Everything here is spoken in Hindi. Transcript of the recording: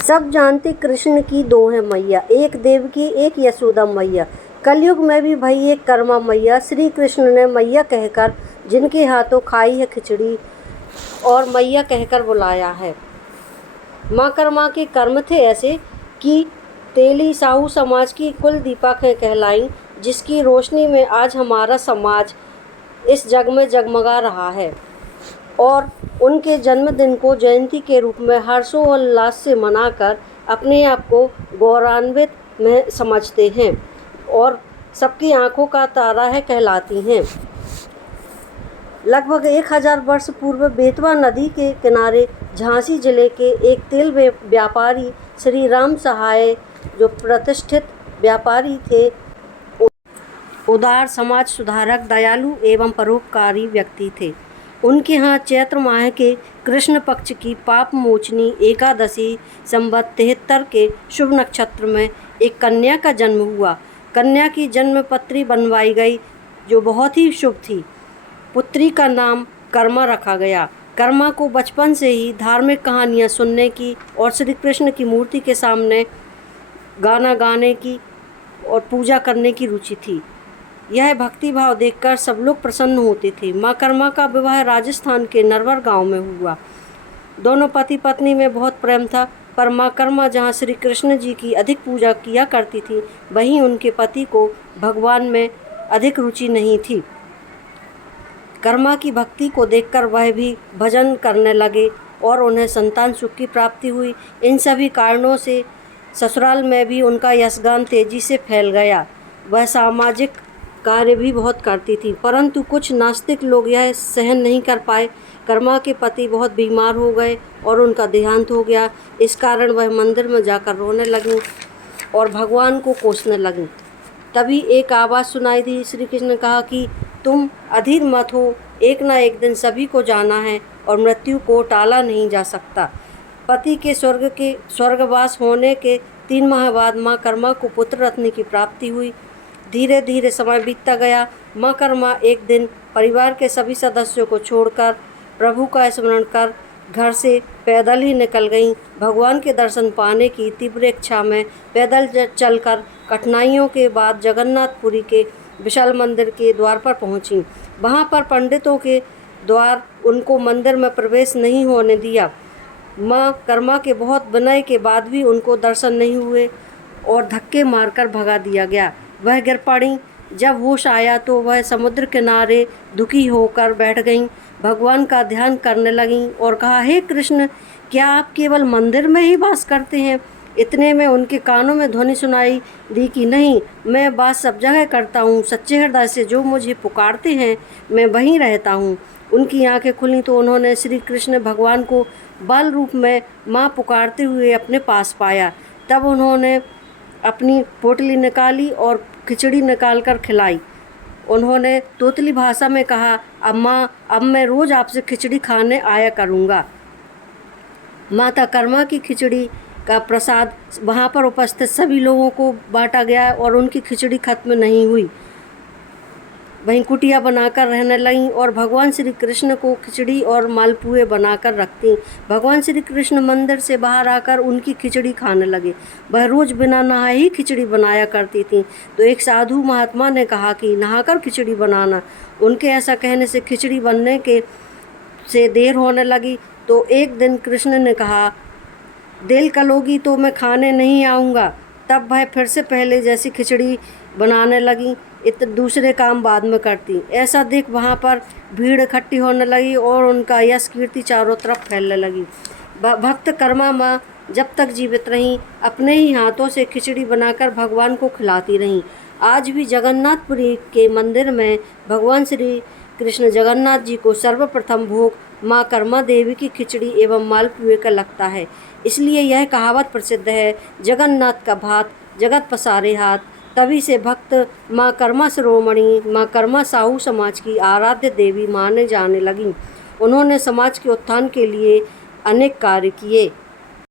सब जानते कृष्ण की दो है मैया, एक देवकी एक यशोदा मैया। कलयुग में भी भई एक कर्मा मैया। श्री कृष्ण ने मैया कहकर जिनके हाथों खाई है खिचड़ी और मैया कहकर बुलाया है। माँ कर्मा के कर्म थे ऐसे कि तेली साहू समाज की कुल दीपक है कहलाई, जिसकी रोशनी में आज हमारा समाज इस जग में जगमगा रहा है। और उनके जन्मदिन को जयंती के रूप में हर्षोल्लास से मनाकर अपने आप को गौरवान्वित में समझते हैं और सबकी आंखों का तारा है कहलाती हैं। लगभग 1000 वर्ष पूर्व बेतवा नदी के किनारे झांसी जिले के एक तेल व्यापारी श्री राम सहाय, जो प्रतिष्ठित व्यापारी थे, उदार समाज सुधारक, दयालु एवं परोपकारी व्यक्ति थे। उनके यहाँ चैत्र माह के कृष्ण पक्ष की पाप मोचनी एकादशी संवत 73 के शुभ नक्षत्र में एक कन्या का जन्म हुआ। कन्या की जन्म पत्री बनवाई गई जो बहुत ही शुभ थी। पुत्री का नाम कर्मा रखा गया। कर्मा को बचपन से ही धार्मिक कहानियाँ सुनने की और श्री कृष्ण की मूर्ति के सामने गाना गाने की और पूजा करने की रुचि थी। यह भक्ति भाव देखकर सब लोग प्रसन्न होते थे। माँ कर्मा का विवाह राजस्थान के नरवर गांव में हुआ। दोनों पति पत्नी में बहुत प्रेम था, पर माँ कर्मा जहाँ श्री कृष्ण जी की अधिक पूजा किया करती थी, वहीं उनके पति को भगवान में अधिक रुचि नहीं थी। कर्मा की भक्ति को देखकर वह भी भजन करने लगे और उन्हें संतान सुख की प्राप्ति हुई। इन सभी कारणों से ससुराल में भी उनका यशगान तेजी से फैल गया। वह सामाजिक कार्य भी बहुत करती थी, परंतु कुछ नास्तिक लोग यह सहन नहीं कर पाए। कर्मा के पति बहुत बीमार हो गए और उनका देहांत हो गया। इस कारण वह मंदिर में जाकर रोने लगीं और भगवान को कोसने लगीं। तभी एक आवाज़ सुनाई दी। श्री कृष्ण ने कहा कि तुम अधीर मत हो, एक ना एक दिन सभी को जाना है और मृत्यु को टाला नहीं जा सकता। पति के स्वर्गवास होने के 3 माह बाद माँ कर्मा को पुत्र रत्न की प्राप्ति हुई। धीरे धीरे समय बीतता गया। माँ कर्मा एक दिन परिवार के सभी सदस्यों को छोड़कर प्रभु का स्मरण कर घर से पैदल ही निकल गईं। भगवान के दर्शन पाने की तीव्र इच्छा में पैदल चलकर कठिनाइयों के बाद जगन्नाथपुरी के विशाल मंदिर के द्वार पर पहुंची। वहां पर पंडितों के द्वार उनको मंदिर में प्रवेश नहीं होने दिया। माँ कर्मा के बहुत विनय के बाद भी उनको दर्शन नहीं हुए और धक्के मारकर भगा दिया गया। वह गिर पड़ी। जब होश आया तो वह समुद्र किनारे दुखी होकर बैठ गईं। भगवान का ध्यान करने लगीं और कहा, हे कृष्ण, क्या आप केवल मंदिर में ही वास करते हैं? इतने में उनके कानों में ध्वनि सुनाई दी कि नहीं, मैं वास सब जगह करता हूँ। सच्चे हृदय से जो मुझे पुकारते हैं मैं वहीं रहता हूँ। उनकी आंखें खुली तो उन्होंने श्री कृष्ण भगवान को बाल रूप में माँ पुकारते हुए अपने पास पाया। तब उन्होंने अपनी पोटली निकाली और खिचड़ी निकाल कर खिलाई। उन्होंने तोतली भाषा में कहा, अम्मा, अब मैं रोज़ आपसे खिचड़ी खाने आया करूँगा। माता कर्मा की खिचड़ी का प्रसाद वहाँ पर उपस्थित सभी लोगों को बांटा गया और उनकी खिचड़ी खत्म नहीं हुई। वहीं कुटिया बनाकर रहने लगीं और भगवान श्री कृष्ण को खिचड़ी और मालपुए बनाकर रखती। भगवान श्री कृष्ण मंदिर से बाहर आकर उनकी खिचड़ी खाने लगे। वह रोज़ बिना नहाए ही खिचड़ी बनाया करती थी। तो एक साधु महात्मा ने कहा कि नहाकर खिचड़ी बनाना। उनके ऐसा कहने से खिचड़ी बनने के से देर होने लगी। तो एक दिन कृष्ण ने कहा, देर कलोगी तो मैं खाने नहीं आऊँगा। तब वह फिर से पहले जैसी खिचड़ी बनाने लगी, दूसरे काम बाद में करती। ऐसा देख वहाँ पर भीड़ इकट्ठी होने लगी और उनका यश कीर्ति चारों तरफ फैलने लगी। भक्त कर्मा माँ जब तक जीवित रहीं अपने ही हाथों से खिचड़ी बनाकर भगवान को खिलाती रहीं। आज भी जगन्नाथपुरी के मंदिर में भगवान श्री कृष्ण जगन्नाथ जी को सर्वप्रथम भोग माँ कर्मा देवी की खिचड़ी एवं मालपुए का लगता है। इसलिए यह कहावत प्रसिद्ध है, जगन्नाथ का भात जगत पसारे हाथ। तभी से भक्त माँ कर्मा शिरोमणि, माँ कर्मा साहू समाज की आराध्य देवी माने जाने लगीं। उन्होंने समाज के उत्थान के लिए अनेक कार्य किए।